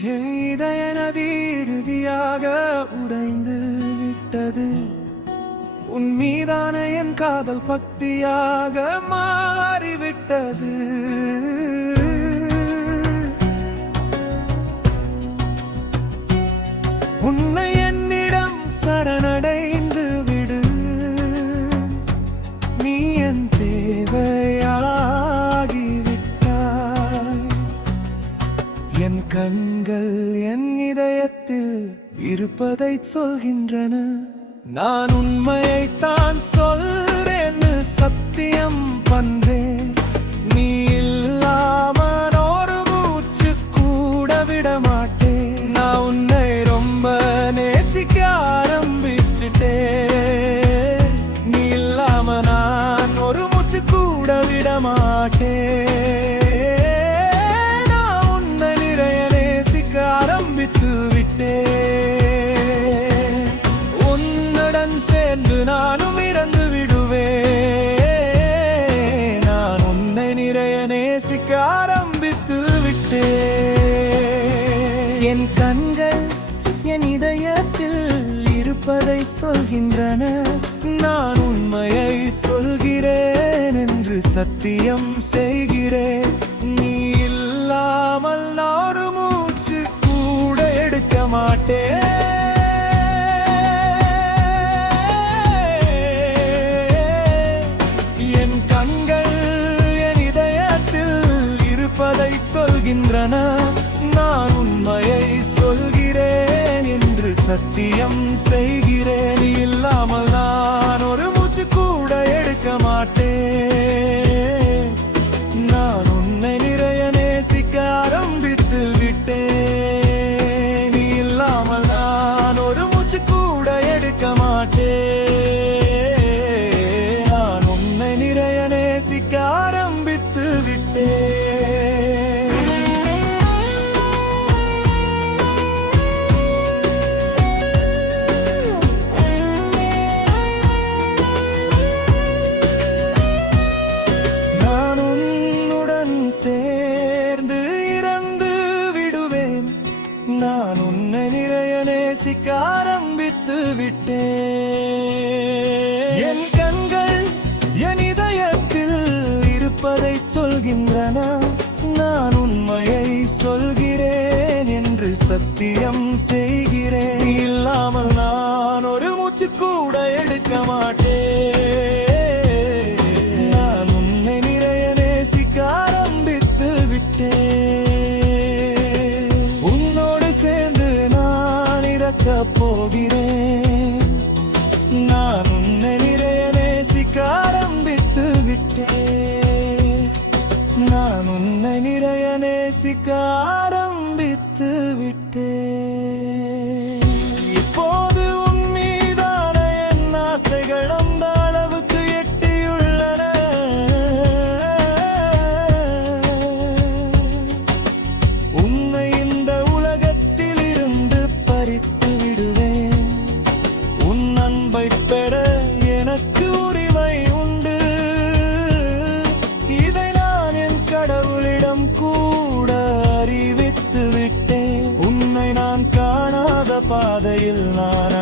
இதய நதி இறுதியாக உடைந்து விட்டது. உன் மீதான என் காதல் பக்தியாக மாறிவிட்டது. உன்னை என்னிடம் சரணடைந்து விடு. நீ என் தேவையாகிவிட்டாய். என் கண்கள் என் இதயத்தில் இருப்பதை சொல்கின்றன. நான் உண்மையைத்தான் சொல்றேன்னு சத்தியம் பண்றேன். நீ இல்லாம ஒரு மூச்சு கூட விட மாட்டேன். நான் உன்னை ரொம்ப நேசிக்க ஆரம்பிச்சுட்டேன். நீ இல்லாம நான் ஒரு மூச்சு கூட விட மாட்டேன். சேர்ந்து நானும் இறந்து விடுவேன். நான் உன்னை நிறைய நேசிக்க ஆரம்பித்து விட்டேன். என் கண்கள் என் இதயத்தில் இருப்பதை சொல்கின்றன. நான் உண்மையை சொல்கிறேன் என்று சத்தியம் செய்கிறேன். நீ இல்லாமல் நான் ஒரு மூச்சு கூட எடுக்க மாட்டேன். சொல்கின்றன. நான் உண்மையை சொல்கிறேன் என்று சத்தியம் செய்கிறேன். இல்லாமல் நான் ஒரு மூச்சு கூட எடுக்க மாட்டேன். நான் உன்னை நிறைய நேசிக்க ஆரம்பித்து விட்டேன். இல்லாமல் நான் ஒரு மூச்சு கூட எடுக்க மாட்டேன். நான் உன்னை நிறைய நேசிக்க ஆரம்பித்து விட்டேன். சேர்ந்து இறந்து விடுவேன். நான் உன்னை நிறைய நேசிக்க ஆரம்பித்து விட்டேன். என் கண்கள் என் இதயத்தில் இருப்பதை சொல்கின்றன. நான் உண்மையை சொல்கிறேன் என்று சத்தியம் செய்கிறேன். இல்லாமல் நான் ஒரு மூச்சு கூட எடுக்க மாட்டேன். உன்னோடு சேர்ந்து நான் இறக்க போகிறேன். நான் உன்னை நிறைய நேசிக்க ஆரம்பித்து விட்டேன். நான் உன்னை நிறைய நேசிக்க ஆரம்பித்து விட்டேன். இப்போது உன் மீதான என் ஆசைகள் அந்த அளவுக்கு எட்டியுள்ளன. உன்னை இந்த உலகத்தில் இருந்து பறித்து விடுவேன். உன் அன்பை பெற எனக்கு உரிமை உண்டு. இதை நான் என் கடவுளிடம் கூட அறிவித்து விட்டேன். உன்னை நான் காணாத பாதையில் நான்